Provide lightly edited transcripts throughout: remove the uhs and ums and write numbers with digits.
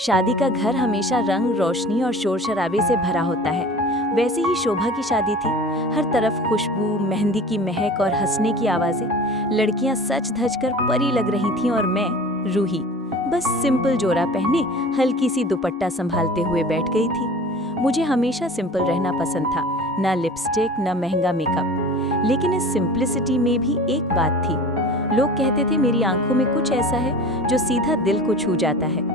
शादी का घर हमेशा रंग, रोशनी और शोर शराबे से भरा होता है। वैसे ही शोभा की शादी थी। हर तरफ खुशबू, मेहंदी की महक और हंसने की आवाजें। लड़कियां सच धज कर परी लग रही थीं और मैं, रूही, बस सिंपल जोड़ा पहने हल्की सी दुपट्टा संभालते हुए बैठ गई थी। मुझे हमेशा सिंपल रहना पसंद था, ना लिपस्टिक, ना महंगा मेकअप। लेकिन इस सिंप्लिसिटी में भी एक बात थी। लोग कहते थे मेरी आंखों में कुछ ऐसा है जो सीधा दिल को छू जाता है।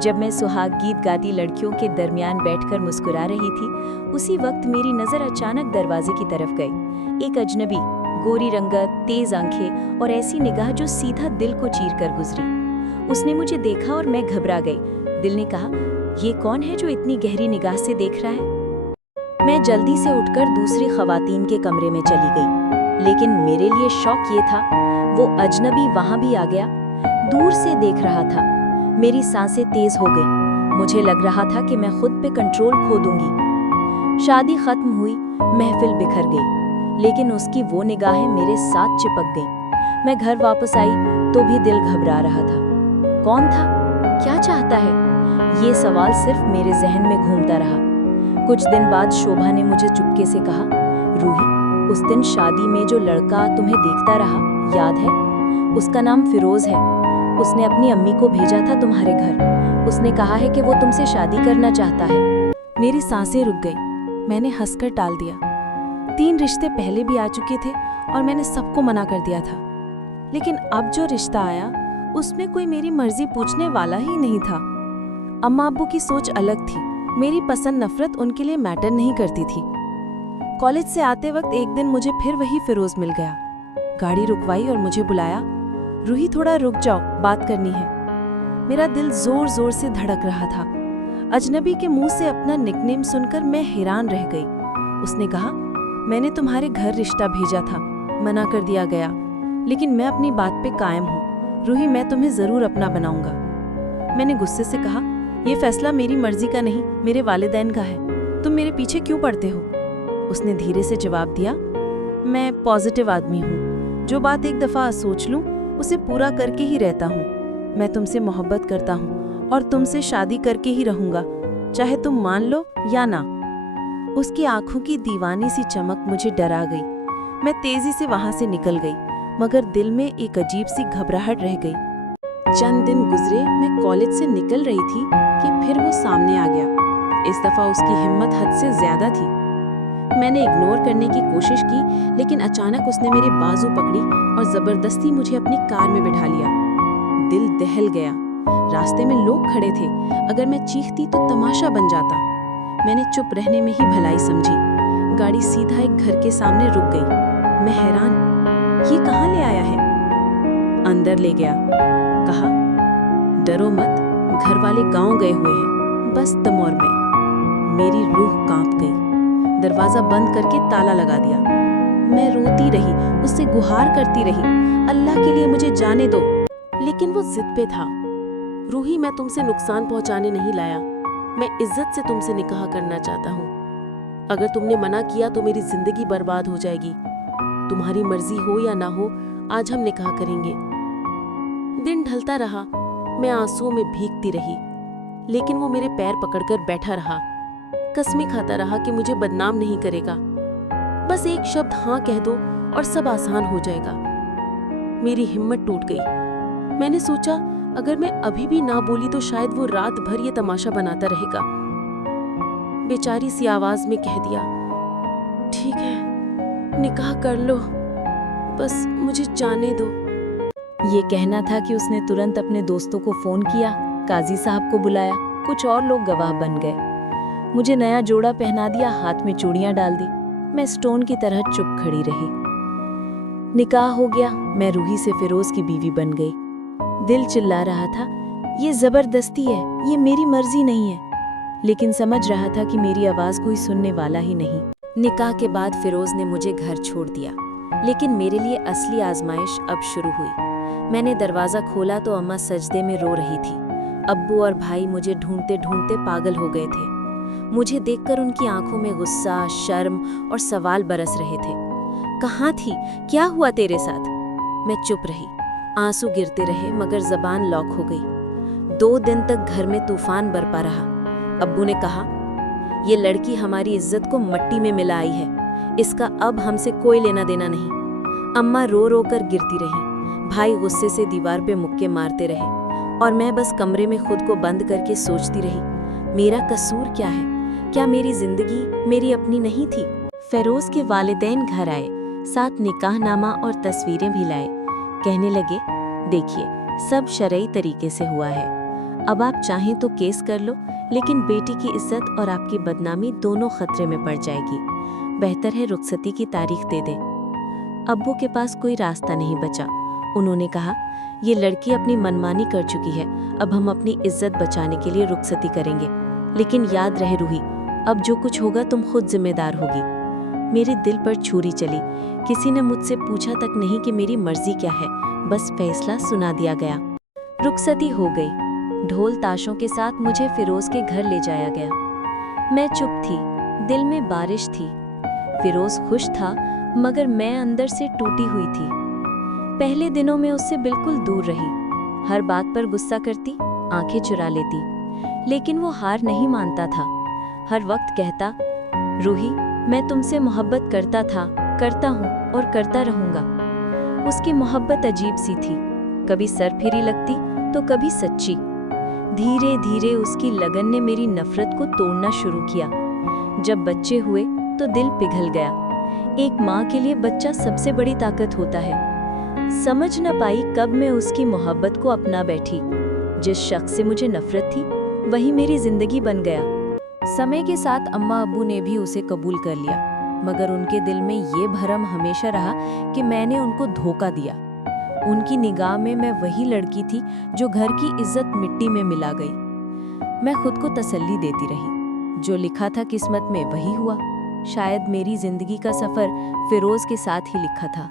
जब मैं सुहाग गीत गाती लड़कियों के दरमियान बैठकर मुस्कुरा रही थी, उसी वक्त मेरी नजर अचानक दरवाजे की तरफ गई। एक अजनबी, गोरी रंगत, तेज आंखें और ऐसी निगाह जो सीधा दिल को चीरकर गुजरी। उसने मुझे देखा और मैं घबरा गई। दिल ने कहा, ये कौन है जो इतनी गहरी निगाह से देख रहा है? मैं जल्दी से उठकर दूसरी खवातीन के कमरे में चली गई। लेकिन मेरे लिए शौक ये था, वो अजनबी वहां भी आ गया, दूर से देख रहा था। मेरी सांसें तेज हो गई। मुझे लग रहा था कि मैं खुद पे कंट्रोल खो दूंगी। शादी खत्म हुई, महफिल बिखर गई, लेकिन उसकी वो निगाहें मेरे साथ चिपक गईं। मैं घर वापस आई तो भी दिल घबरा रहा था। कौन था? क्या चाहता है? ये सवाल सिर्फ मेरे जहन में घूमता रहा। कुछ दिन बाद शोभा ने मुझे चुपके से कहा, रूही, उस दिन शादी में जो लड़का तुम्हें देखता रहा, याद है? उसका नाम फिरोज है। उसने अपनी अम्मी को भेजा था तुम्हारे घर। उसने कहा है कि वो तुमसे शादी करना चाहता है। मेरी सांसें रुक गई। मैंने हंसकर टाल दिया। 3 रिश्ते पहले भी आ चुके थे और मैंने सबको मना कर दिया था। लेकिन अब जो रिश्ता आया, उसमें कोई मेरी मर्जी पूछने वाला ही नहीं था। अम्मा अब्बू की सोच अलग थी। मेरी पसंद नफरत उनके लिए मैटर नहीं करती थी। कॉलेज से आते वक्त एक दिन मुझे फिर वही फिरोज मिल गया। गाड़ी रुकवाई और मुझे बुलाया, रूही थोड़ा रुक जाओ, बात करनी है। मेरा दिल जोर जोर से धड़क रहा था। अजनबी के मुंह से अपना निकनेम सुनकर मैं हैरान रह गई। उसने कहा, मैंने तुम्हारे घर रिश्ता भेजा था, मना कर दिया गया, लेकिन मैं अपनी बात पे कायम हूँ। रूही, मैं तुम्हें जरूर अपना बनाऊंगा। मैंने गुस्से से कहा, यह फैसला मेरी मर्जी का नहीं, मेरे वालिदैन का है। तुम मेरे पीछे क्यों पड़ते हो? उसने धीरे से जवाब दिया, मैं पॉजिटिव आदमी हूँ। जो बात एक दफा सोच लूँ उसे पूरा करके ही रहता हूँ। मैं तुमसे मोहब्बत करता हूँ और तुमसे शादी करके ही रहूंगा, चाहे तुम मान लो या ना। उसकी आंखों की दीवानी सी चमक मुझे डरा गई। मैं तेजी से वहां से निकल गई, मगर दिल में एक अजीब सी घबराहट रह गई। चंद दिन गुजरे, मैं कॉलेज से निकल रही थी कि फिर वो सामने आ गया। इस दफा उसकी हिम्मत हद से ज्यादा थी। मैंने इग्नोर करने की कोशिश की, लेकिन अचानक उसने मेरे बाजू पकड़ी और जबरदस्ती मुझे अपनी कार में बिठा लिया। दिल दहल गया। रास्ते में लोग खड़े थे, अगर मैं चीखती तो तमाशा बन जाता। मैंने चुप रहने में ही भलाई समझी। गाड़ी सीधा एक घर के सामने रुक गई। मैं हैरान, ये कहाँ ले आया है? अंदर ले गया। कहा, डरो मत, घर वाले गांव गए हुए हैं, बस तमौर में। मेरी रूह कांप गई। दरवाजा बंद करके ताला लगा दिया। मैं रोती रही, उससे गुहार करती रही, अल्लाह के लिए मुझे जाने दो। लेकिन वो जिद पे था। रूही, मैं तुमसे नुकसान पहुंचाने नहीं लाया, मैं इज्जत से तुमसे निकाह करना चाहता हूँ। अगर तुमने मना किया तो मेरी जिंदगी बर्बाद हो जाएगी। तुम्हारी मर्जी हो या ना हो, आज हम निकाह करेंगे। दिन ढलता रहा, मैं आंसुओं में भीगती रही, लेकिन वो मेरे पैर पकड़कर बैठा रहा। कसमें खाता रहा कि मुझे बदनाम नहीं करेगा। बस एक शब्द हाँ कह दो और सब आसान हो जाएगा। मेरी हिम्मत टूट गई। मैंने सोचा, अगर मैं अभी भी ना बोली तो शायद वो रात भर ये तमाशा बनाता रहेगा। बेचारी सी आवाज में कह दिया, ठीक है, निकाह कर लो, बस मुझे जाने दो। ये कहना था कि उसने तुरंत अपने दोस्तों को फोन किया, काजी साहब को बुलाया, कुछ और लोग गवाह बन गए। मुझे नया जोड़ा पहना दिया, हाथ में चूड़ियां डाल दी। मैं स्टोन की तरह चुप खड़ी रही। निकाह हो गया, मैं रूही से फिरोज की बीवी बन गई। दिल चिल्ला रहा था, ये जबरदस्ती है, ये मेरी मर्जी नहीं है। लेकिन समझ रहा था कि मेरी आवाज कोई सुनने वाला ही नहीं। निकाह के बाद फिरोज ने मुझे घर छोड़ दिया, लेकिन मेरे लिए असली आजमाइश अब शुरू हुई। मैंने दरवाजा खोला तो अम्मा सजदे में रो रही थी। अब्बू और भाई मुझे ढूंढते ढूंढते पागल हो गए थे। मुझे देखकर उनकी आंखों में गुस्सा, शर्म और सवाल बरस रहे थे। कहाँ थी? क्या हुआ तेरे साथ? मैं चुप रही। आंसू गिरते रहे, मगर जबान लॉक हो गई। 2 दिन तक घर में तूफान बरपा रहा। अब्बू ने कहा, ये लड़की हमारी इज्जत को मट्टी में मिला आई है, इसका अब हमसे कोई लेना देना नहीं। अम्मा रो रो कर गिरती रही, भाई गुस्से से दीवार पे मुक्के मारते रहे और मैं बस कमरे में खुद को बंद करके सोचती रही, मेरा कसूर क्या है? क्या मेरी जिंदगी मेरी अपनी नहीं थी? फेरोज के वालिदैन घर आए, साथ निकाहनामा और तस्वीरें भी लाए। कहने लगे, देखिए सब शरई तरीके से हुआ है, अब आप चाहें तो केस कर लो, लेकिन बेटी की इज्जत और आपकी बदनामी दोनों खतरे में पड़ जाएगी। बेहतर है रुखसती की तारीख दे दे। अब्बू के पास कोई रास्ता नहीं बचा। उन्होंने कहा, ये लड़की अपनी मनमानी कर चुकी है, अब हम अपनी इज्जत बचाने के लिए रुखसती करेंगे, लेकिन याद रहे रूही, अब जो कुछ होगा तुम खुद जिम्मेदार होगी। मेरे दिल पर छुरी चली। किसी ने मुझसे पूछा तक नहीं कि मेरी मर्जी क्या है, बस फैसला सुना दिया गया। रुखसती हो गई। ढोल ताशों के साथ मुझे फिरोज के घर ले जाया गया। मैं चुप थी, दिल में बारिश थी। फिरोज खुश था, मगर मैं अंदर से टूटी हुई थी। पहले दिनों में उससे बिल्कुल दूर रही, हर बात पर गुस्सा करती, आंखें चुरा लेती, लेकिन वो हार नहीं मानता था। हर वक्त कहता, रूही मैं तुमसे मोहब्बत करता था, करता हूँ और करता रहूँगा। उसकी मोहब्बत अजीब सी थी, कभी सरफिरी लगती तो कभी सच्ची। धीरे धीरे उसकी लगन ने मेरी नफरत को तोड़ना शुरू किया। जब बच्चे हुए तो दिल पिघल गया। एक माँ के लिए बच्चा सबसे बड़ी ताकत होता है। समझ न पाई कब मैं उसकी मोहब्बत को अपना बैठी। जिस शख्स से मुझे नफरत थी वही मेरी जिंदगी बन गया। समय के साथ अम्मा अब्बू ने भी उसे कबूल कर लिया, मगर उनके दिल में ये भरम हमेशा रहा कि मैंने उनको धोखा दिया। उनकी निगाह में मैं वही लड़की थी जो घर की इज्जत मिट्टी में मिला गई। मैं खुद को तसल्ली देती रही, जो लिखा था किस्मत में वही हुआ। शायद मेरी जिंदगी का सफर फिरोज के साथ ही लिखा था।